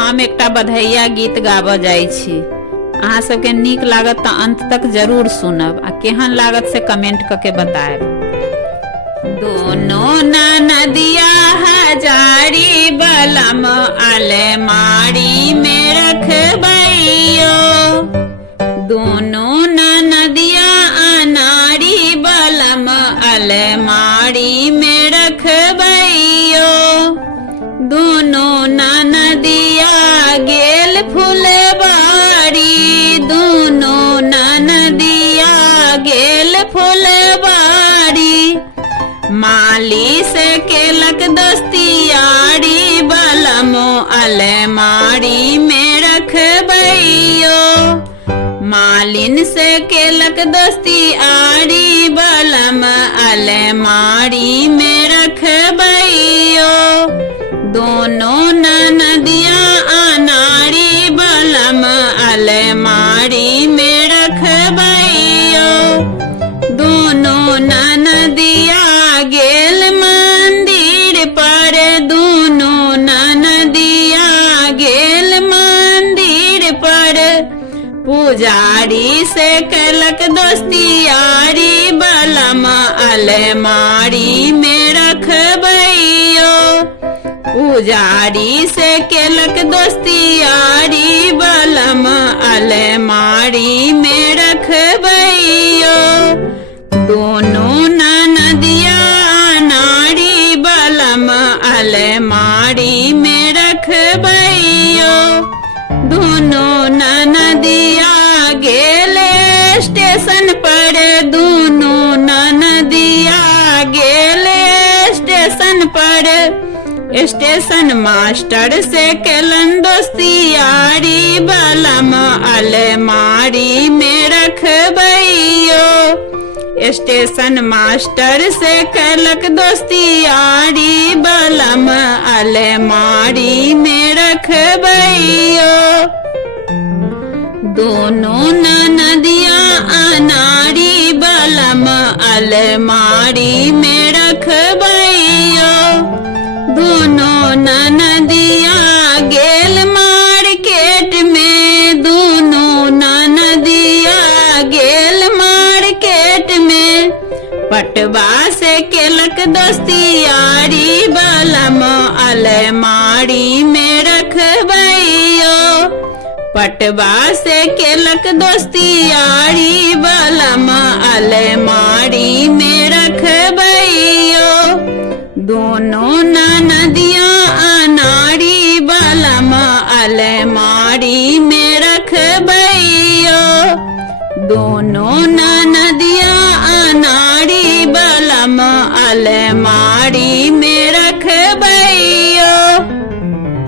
हम एकटा बधैया गीत गाबऽ जाइ छी। अहाँ सबके नीक लागत तऽ अंत तक जरूर सुनब आ केहन लागत से कमेंट करके बताएब। दोनों नदिया हजारी बलम अलमारी में रखबैयो, दोनों नदिया अनारी बलम अलमारी में रखबैयो, दोनों नदिया गेल फुलबारी, दोनों नदिया गेल फुलबारी, माली से केलक दस्तियारी बलम अलमारी में रखबैयो, मालिन से केलक दस्तियारी बलम अलमारी में रखबैयो, दोनों नदिया अनारी बलम अलमारी में रखबैयो, दोनों नदिया गेल मंदिर पर, दोनों नदिया गेल मंदिर पर, पुजारी से केलक दस्तियारी बलम अलमारी में रखबैयो, पुजारी से केलक दस्तियारी बलम अलमारी में रखबैयो, दोनों नदिया नारी बलम अलमारी में रखबैयो, दोनों नदिया गेल स्टेशन पर, दोनों नदिया गेल स्टेशन पर, स्टेशन मास्टर से केलन दोस्तियारी बलम अलमारी में रखबैयो, स्टेशन मास्टर से केलक दोस्तियारी बलम अलमारी में रखबैयो, दोनों नदिया अनारी बलम अलमारी में रखबैयो, दोनों नदिया गेल मार्केट में, दोनों नदिया गेल मार्केट में, पटवा से केलक दस्तियारी बलम अलमारी में रखबैयो, पटवा से केलक दस्तियारी बलम अलमारी में रखबैयो, दोनों नदिया अनारी बलम अलमारी में रखबैयो, दोनों नदिया अनारी बलम अलमारी में